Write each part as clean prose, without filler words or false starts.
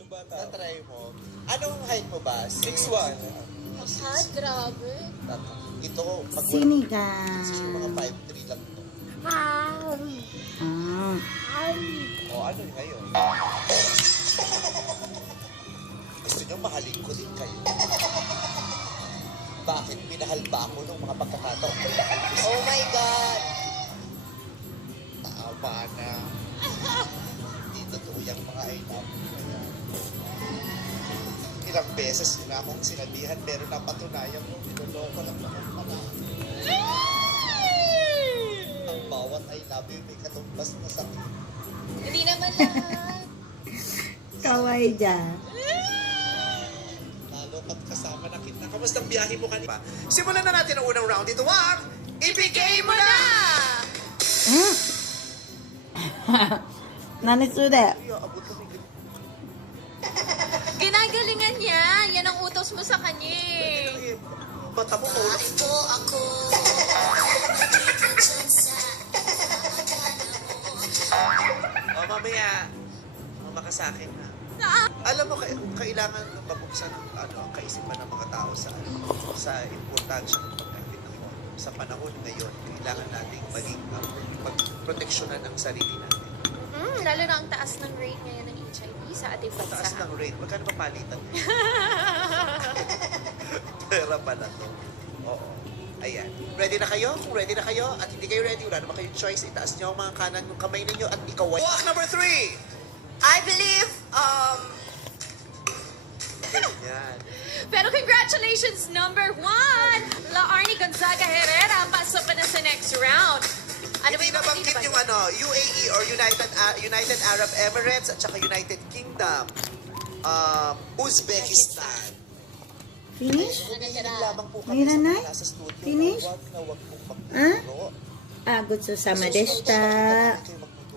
Ano ba tao? Na-try mo. Anong height mo ba? 6'1". Hot, grabe. Ito, pag Sinigang. mga 5'3 lang to. Ah. O ano ngayon? Gusto nyo mahalin ko din kayo. Bakit? Minahal ba ako nung mga pagkakataon? Oh my God! Tama na. Hindi totoo yung mga I love you. Ilang beses yun akong sinabihan pero napatunayan mo, niloloko lang naman pala. Ang bawat I love you may katumbas na sakit. Hindi naman lahat. Kawaii dyan. Lalo pat kasama na kita. Kamusta ang biyahe mo kanina? Simulan na natin ang unang round. Ito ang ibigay mo na! Nanisude. Ay, abot na may Ginagalingan niya. Yan ang utos mo sa kanya. ganyan. Mata mo, maulak. Ako. O, mamaya, mama ka sa akin na. Alam mo, kailangan mabuksan ang kaisipan ng mga tao sa importansya ng pagkakit ng kondom. Sa panahon ngayon, kailangan nating maging pagproteksyonan ang sarili natin. Lalo na ang taas ng rate ngayon ng HIV sa ating Taas bansa. ng rate. Magkano pa palitan? Pera pala to. Oo. Ayan. Ready na kayo? Kung ready na kayo at hindi kayo ready, wala naman kayong choice. Itaas niyo ang mga kanan ng kamay ninyo at ikaw ay... Walk number 3! I believe, Ganyan. pero congratulations, number 1! La Arnie Gonzaga Herrera, pasok pa na sa next round. Ano ba Hindi yung nabanggit yung UAE or United Arab Emirates at saka United Kingdom. Uzbekistan. Finish? Humihiling lamang po May kami sa nanay? mga nasa studio. Finish? Huwag na huwag pong Ah? magtuturo. Gutso sa madesta.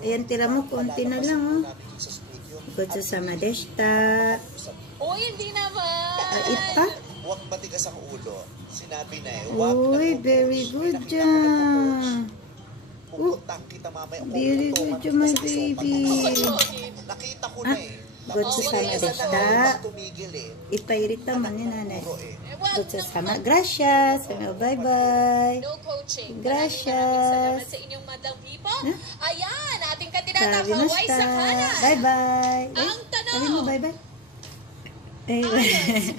Ayan, tira mo, konti na lang, oh. Gutso sa madesta. Oh, hindi naman. Ipa? Huwag matigas ang ulo. Sinabi na eh. Huwag na Uy, huwag. very good Nakita ko na dyan. po, pupuntang kita mamaya. Very good Kukutungan dyan, my kita sa isopan. baby. Nakita ko na eh. Gutso sa madesta. Tumigil eh. Ipairita man ni nanay. Puro eh. Gutso sa Gracias. Bye-bye. No coaching. Gracias. Salamat sa inyong madlang people. Ayan, ating kandidata Sabi Kaway na sa kanan. Bye-bye. Ang tanong. Sabi mo bye-bye. Bye-bye.